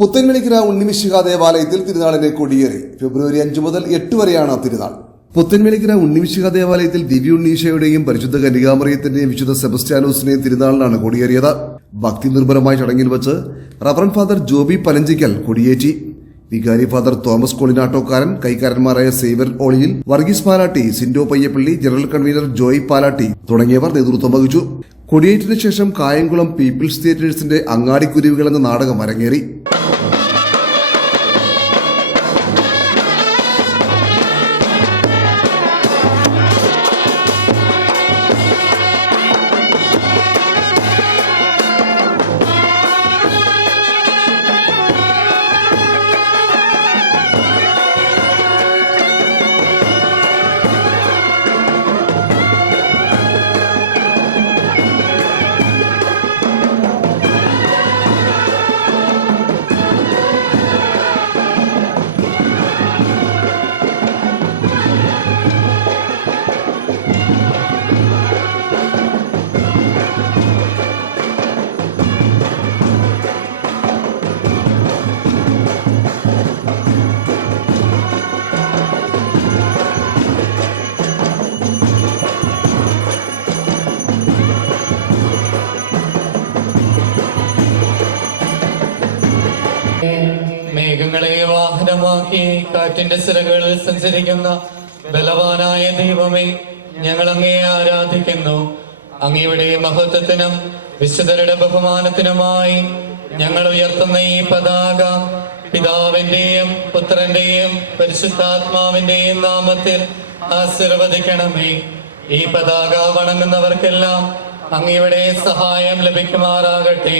പുത്തൻവേലിക്കര ഉണ്ണിമിശിഹ ദേവാലയത്തിൽ തിരുനാളിനെ കൊടിയേറി. ഫെബ്രുവരി 5 മുതൽ 8 വരെയാണ് തിരുനാൾ. പുത്തൻവേലിക്കര ഉണ്ണിമിശിഹ ദേവാലയത്തിൽ ദിവ്യ ഉണ്ണീശയുടെയും പരിശുദ്ധ കന്യകാമറിയത്തിന്റെയും വിശുദ്ധ സെബസ്ത്യാനോസിന്റെയും തിരുനാളിനാണ് കൊടിയേറിയത്. ഭക്തി നിർഭരമായ ചടങ്ങിൽ വെച്ച് റവറന്റ് ഫാദർ ജോബി പലഞ്ചിക്കൽ കൊടിയേറ്റി. വികാരി ഫാദർ തോമസ് കൊളിനാട്ടോക്കാരൻ, കൈക്കാരന്മാരായ സേവർ Oliyil, Varghese Palatty, Sindo Payyappilly, general convener Joy Palatty തുടങ്ങിയവർ നേതൃത്വം വഹിച്ചു. കൊടിയേറ്റിന് ശേഷം കായംകുളം പീപ്പിൾസ് തിയേറ്റേഴ്സിന്റെ അങ്ങാടിക്കുരുവികൾ എന്ന നാടകം അരങ്ങേറി. മേഘങ്ങളെ വാഹനമാക്കി കാറ്റിന്റെ സിരകളിൽ സഞ്ചരിക്കുന്ന ബലവാനായ ദൈവമേ, ഞങ്ങൾ അങ്ങയെ ആരാധിക്കുന്നു. അങ്ങയുടെ മഹത്വത്തിനും വിശുദ്ധരുടെ ബഹുമാനത്തിനുമായി ഞങ്ങൾ ഉയർത്തുന്ന ഈ പതാക പിതാവിന്റെയും പുത്രന്റെയും പരിശുദ്ധാത്മാവിന്റെയും നാമത്തിൽ ആശീർവദിക്കണമേ. ഈ പതാക വണങ്ങുന്നവർക്കെല്ലാം അങ്ങയുടെ സഹായം ലഭിക്കുമാറാകട്ടെ.